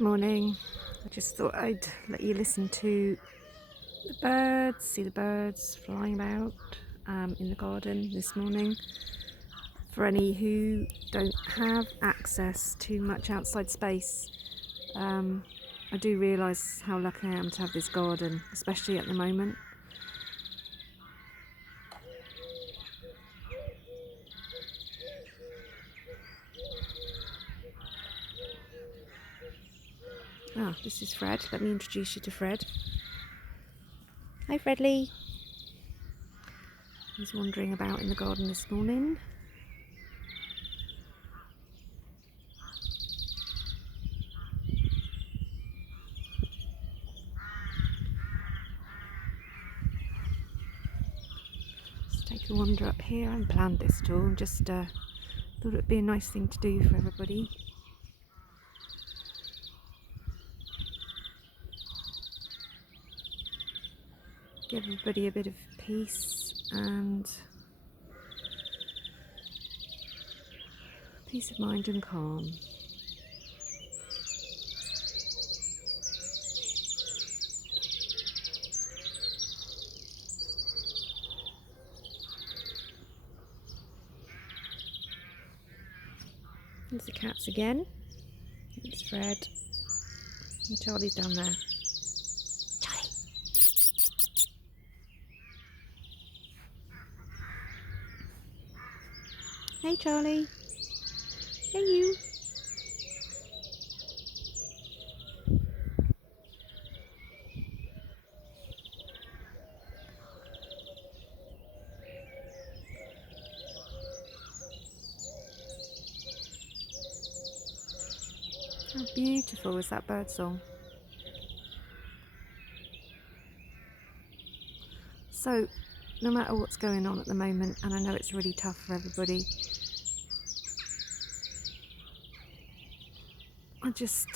Good morning. I just thought I'd let you listen to the birds, see the birds flying about in the garden this morning. For any who don't have access to much outside space, I do realise how lucky I am to have this garden, especially at the moment. This is Fred. Let me introduce you to Fred. Hi, Fredley. He's wandering about in the garden this morning. Let's take a wander up here. I haven't planned this at all. I just thought it would be a nice thing to do for everybody. Give everybody a bit of peace and peace of mind and calm. There's the cats again. It's Fred. And Charlie's down there. Charlie! Hey Charlie! Hey you! How beautiful is that bird song? So, no matter what's going on at the moment, and I know it's really tough for everybody, I'm just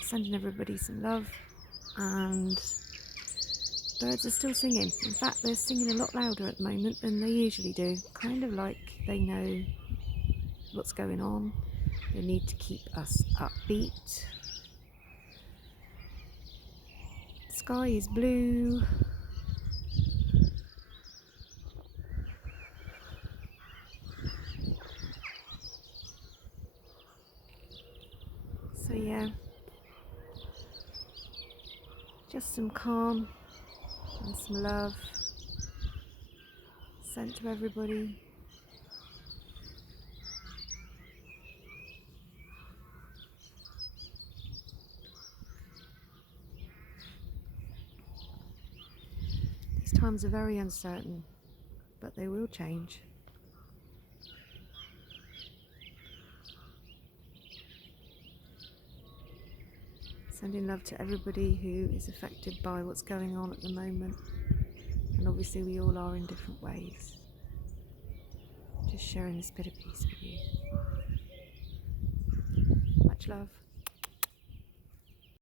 sending everybody some love, and birds are still singing. In fact, they're singing a lot louder at the moment than they usually do, kind of like they know what's going on. They need to keep us upbeat. The sky is blue. So yeah, just some calm and some love sent to everybody. These times are very uncertain, but they will change. Sending love to everybody who is affected by what's going on at the moment. And obviously we all are in different ways. Just sharing this bit of peace with you. Much love.